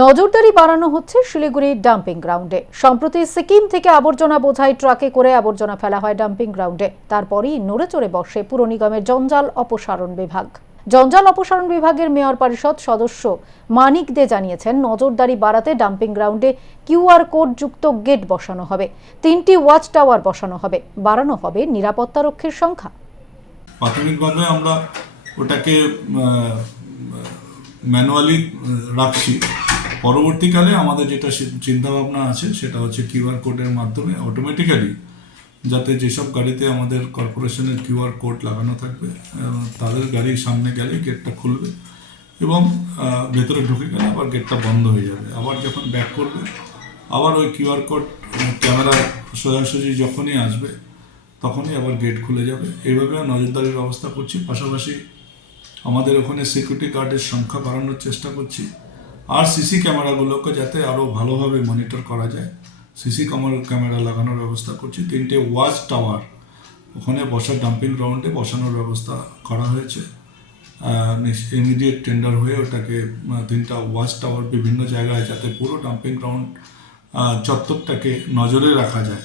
নজরদারি বাড়ানো হচ্ছে শিলিগুড়ির ডাম্পিং গ্রাউন্ডে। সম্প্রতি সিকিম থেকে আবর্জনা বোঝাই ট্রাকে করে আবর্জনা ফেলা হয় ডাম্পিং গ্রাউন্ডে। তারপরই নড়ে চড়ে বসে পুর নিগমের জঞ্জাল অপসারণ বিভাগ। জঞ্জাল অপসারণ বিভাগের মেয়র পরিষদ সদস্য মানিক দে জানিয়েছেন, নজরদারি বাড়াতে ডাম্পিং গ্রাউন্ডে কিউআর কোড যুক্ত গেট বসানো হবে। তিনটি ওয়াচ টাওয়ার বসানো হবে। বাড়ানো হবে নিরাপত্তারক্ষীর সংখ্যা। প্রাথমিকভাবে আমরা ওটাকে ম্যানুয়ালি রাখছি। পরবর্তীকালে আমাদের যেটা চিন্তা ভাবনা আছে, সেটা হচ্ছে কিউআর কোডের মাধ্যমে অটোমেটিক্যালি যাতে যেসব গাড়িতে আমাদের কর্পোরেশনের কিউআর কোড লাগানো থাকবে তাদের গাড়ির সামনে গেলে গেটটা খুলবে এবং ভেতরে ঢুকে গেলে আবার গেটটা বন্ধ হয়ে যাবে। আবার যখন ব্যাক করবে, আবার ওই কিউআর কোড ক্যামেরা সোজাসুজি যখনই আসবে, তখনই আবার গেট খুলে যাবে। এইভাবে নজরদারির ব্যবস্থা করছি। পাশাপাশি আমাদের ওখানে সিকিউরিটি গার্ডের সংখ্যা বাড়ানোর চেষ্টা করছি। আর সিসি ক্যামেরাগুলোকে যাতে আরও ভালোভাবে মনিটর করা যায়। সিসি ক্যামেরা লাগানোর ব্যবস্থা করছি। তিনটে ওয়াচ টাওয়ার। ওখানে বসার ডাম্পিং গ্রাউন্ডে বসানোর ব্যবস্থা করা হয়েছে। ইমিডিয়েট টেন্ডার হয়ে ওটাকে তিনটা ওয়াচ টাওয়ার বিভিন্ন জায়গায় যাতে পুরো ডাম্পিং গ্রাউন্ড চত্বরটাকে নজরে রাখা যায়।